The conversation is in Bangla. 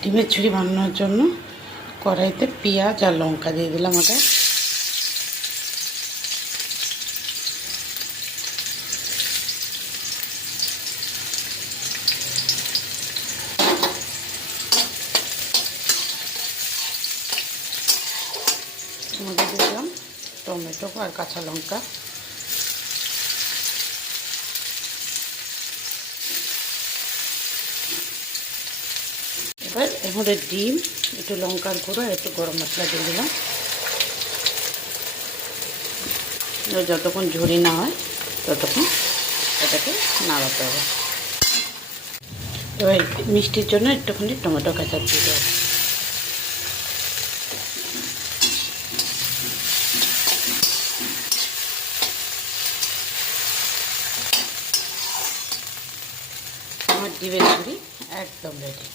ডিমের ঝুড়ি বানানোর জন্য কড়াইতে পেঁয়াজ আর লঙ্কা দিয়ে দিলাম আগে। মধ্যে দিলাম টমেটো আর কাঁচা লঙ্কা। এবার এর মধ্যে ডিম, একটু লঙ্কার গুঁড়ো আর একটু গরম মশলা দিয়ে দিলাম। যতক্ষণ ঝুরি না হয় ততক্ষণ এটাকে নাড়াতে হবে। এবার মিষ্টির জন্য একটুখানি টমেটো কাঁচা দিয়ে দেবো। আমার ডিমের ঝুড়ি একদম রেডি।